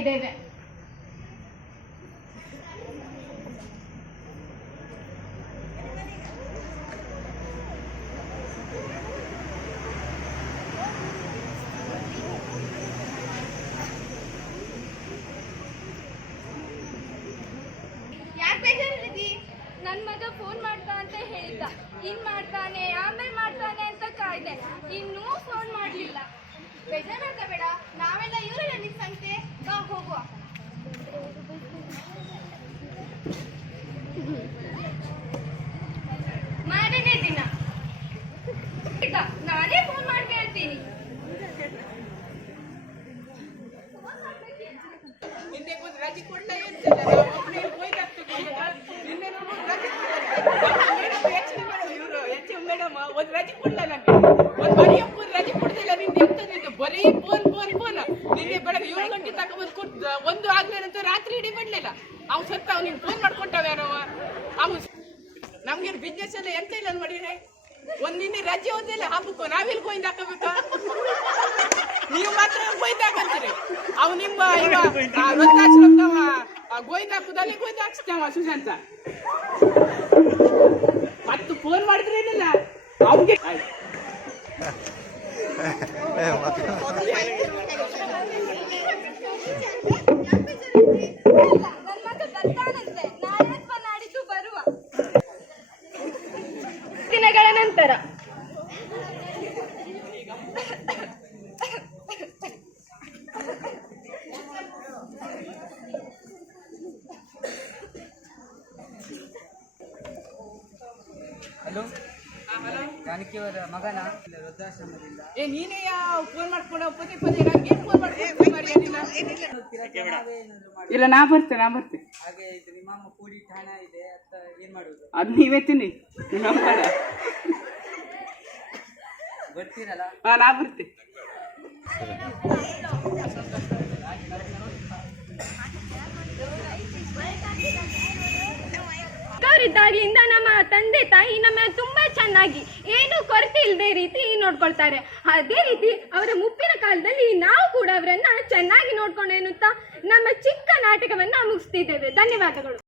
ಇದ್ದೇವೆ. ನನ್ನ ಮಗ ಫೋನ್ ಮಾಡ್ತಾ ಅಂತ ಹೇಳಿದ್ದ, ಇನ್ ಮಾಡ್ತಾನೆ ಆಮೇಲೆ ಮಾಡ್ತಾನೆ ಅಂತ ಕಾಯ್ದೆ, ಇನ್ನೂ ಫೋನ್ ಮಾಡ್ಲಿಲ್ಲ. ಬೇಜಾರ್ ಮಾಡ್ಕೋಬೇಡ, ನಾವೆಲ್ಲ ಇವರಲ್ಲ ನಿನ್ ಸಂಖ್ಯೆ. ಬಾ ಹೋಗುವ. ಮಾರನೇ ದಿನ ನಾನೇ ಫೋನ್ ಮಾಡಿ ಕೇಳ್ತೀನಿ. ರಜೆ ಕೊಡ್ಲ ಮೇಡಮ್ ಒಂದ್ ರಜೆ ಕೊಡ್ಲ ನಂಗೆ, ಒಂದ್ ಮರಿಯಪ್ಪ ರಜೆ ಕೊಡ್ತಿಲ್ಲ. ನಿಂಗೆ ಎಂತದ್ದು ಬರೀ ಫೋನ್ ಫೋನ್ ಫೋನ್. ನಿನ್ನೆ ಬೆಳಗ್ಗೆ 7 ಗಂಟೆ ತಗೊಂಡ್ಬಂದು ಕೊಟ್ಟು 1 ಆಗ್ಲೇನಂತ ರಾತ್ರಿ ಇಡೀ ಬಿಡ್ಲಿಲ್ಲ. ಅವ್ನು ಸತ್ತ, ಅವ್ನಿಗೆ ಫೋನ್ ಮಾಡ್ಕೊಂಡವ ಯಾರೋ ಅವ್ನು. ನಮ್ಗೆ ಬಿಸ್ನೆಸ್ ಎಲ್ಲ ಎಂತ ಇಲ್ಲ ಮಾಡಿದ್ರೆ ಒಂದ್ ನಿನ್ನೆ ರಜೆ ಓದಿಲ್ಲ ಹಬ್ಬಕ್ಕೂ ನಾವೆಲ್ಲಿ ಗೋಯಿಂದ ಹಾಕಬೇಕಾ? ನೀವು ಮಾತ್ರ ಗೋಯಿಂದ ಹಾಕಂತೀರಿ. ಅವ್ ನಿಮ್ಮ ಈಗ ವೃದ್ಧಾಶ್ರಮದವ ಗೋಯಿಂದ ಹಾಕುದಲ್ಲಿ ಗೋಯಿಂದ ಹಾಕ್ಸ್ತಾವ ಸುಶಾಂತ. ಮತ್ತು ಫೋನ್ ಮಾಡಿದ್ರೆ ಏನಿಲ್ಲ ಅವ್ನಿಗೆ. ದಿನಗಳ ನಂತರ ಹಲೋ, ಜಾನಕಿಯವರ ಮಗನ ವೃದ್ಧಾಶ್ರಮದಿಂದ. ನೀನೇ ಫೋನ್ ಮಾಡ್ಕೊಂಡು ಪದೇ ಪದೇ ನಂಗೆ ಫೋನ್ ಮಾಡ್ಕೊಂಡು ಇಲ್ಲ. ನಾ ಬರ್ತೇನೆ ಹಾಗೆ ಇದು ನಿಮ್ಮ ಕೂಡಿಟ್ಟ ಹಣ ಇದೆ ಅಂತ ಏನ್ ಮಾಡುದು? ಅದು ನೀವೇ ತಿನ್ನಿ. ಬರ್ತೀರಲ್ಲ? ನಾ ಬರ್ತೆ. ಇದ್ದಾಗಿಂದ ನಮ್ಮ ತಂದೆ ತಾಯಿ ನಮ್ಮ ತುಂಬಾ ಚೆನ್ನಾಗಿ ಏನು ಕೊರತೆ ಇಲ್ಲದೆ ರೀತಿ ನೋಡ್ಕೊಳ್ತಾರೆ. ಅದೇ ರೀತಿ ಅವರ ಮುಪ್ಪಿನ ಕಾಲದಲ್ಲಿ ನಾವು ಕೂಡ ಅವರನ್ನ ಚೆನ್ನಾಗಿ ನೋಡ್ಕೊಂಡೇನುತ್ತಾ ನಮ್ಮ ಚಿಕ್ಕ ನಾಟಕವನ್ನ ಮುಗಿಸ್ತಿದ್ದೇವೆ. ಧನ್ಯವಾದಗಳು.